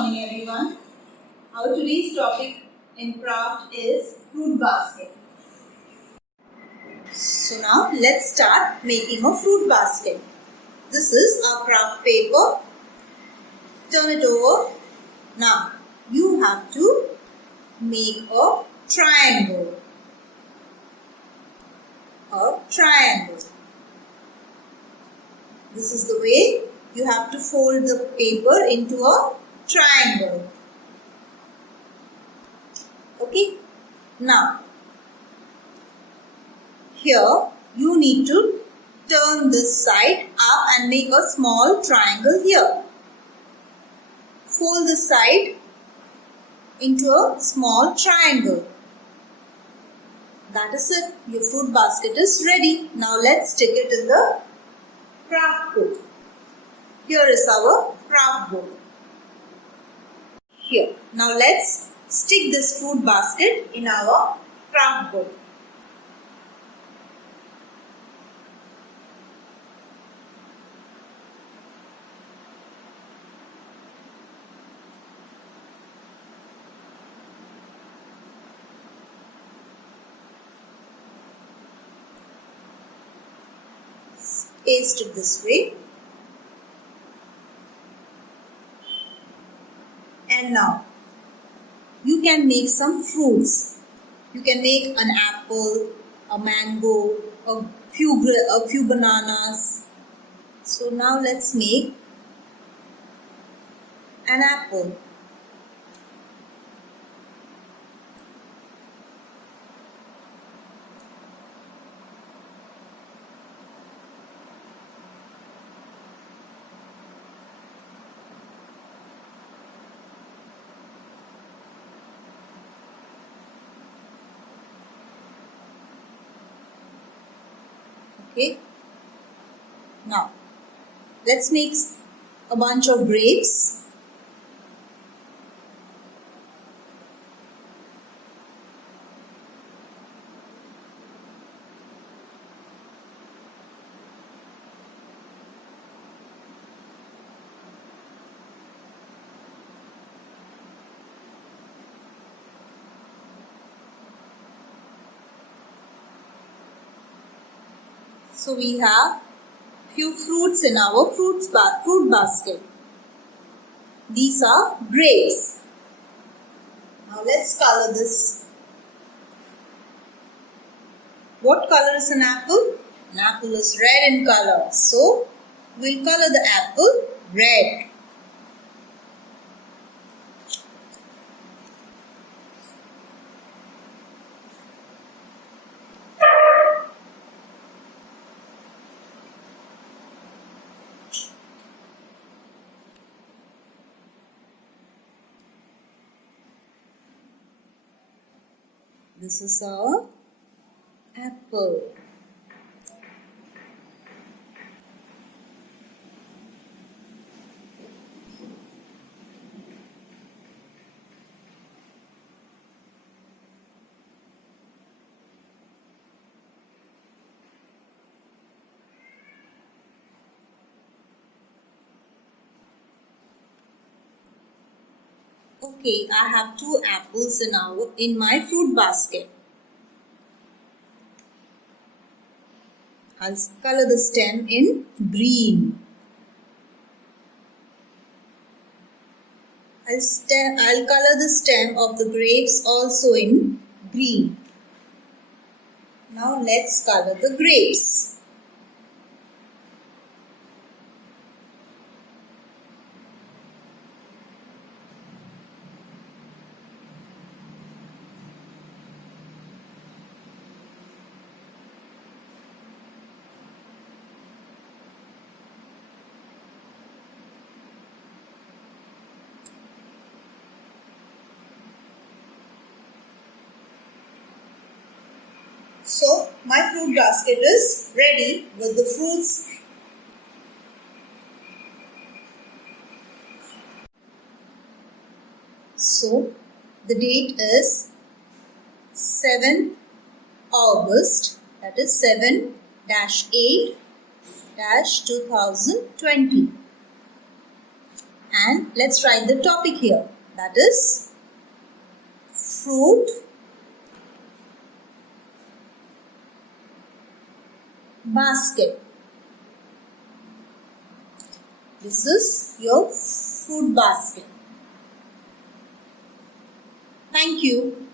morning everyone. Our today's topic in craft is fruit basket. So now let's start making a fruit basket. This is our craft paper. Turn it over. Now you have to make a triangle. This is the way you have to fold the paper into a triangle. Okay. Now, here you need to turn this side up and make a small triangle here. Fold the side into a small triangle. That is it. Your fruit basket is ready. Now let's stick it in the craft book. Here is our craft book. Here. Now let's stick this fruit basket in our craft book. Paste it this way. And now you can make some fruits. You can make an apple, a mango, a few bananas. So now let's make an apple. Okay. Now, let's make a bunch of grapes. So we have few fruits in our fruit basket. These are grapes. Now let's color this. What color is an apple? An apple is red in color. So we'll color the apple red. This is our apple. Okay, I have 2 apples in my fruit basket. I'll color the stem in green. I'll color the stem of the grapes also in green. Now let's color the grapes. So my fruit basket is ready with the fruits. So the date is 7th August, that is 7-8-2020. And let's write the topic here. That is fruit basket. This is your fruit basket. Thank you.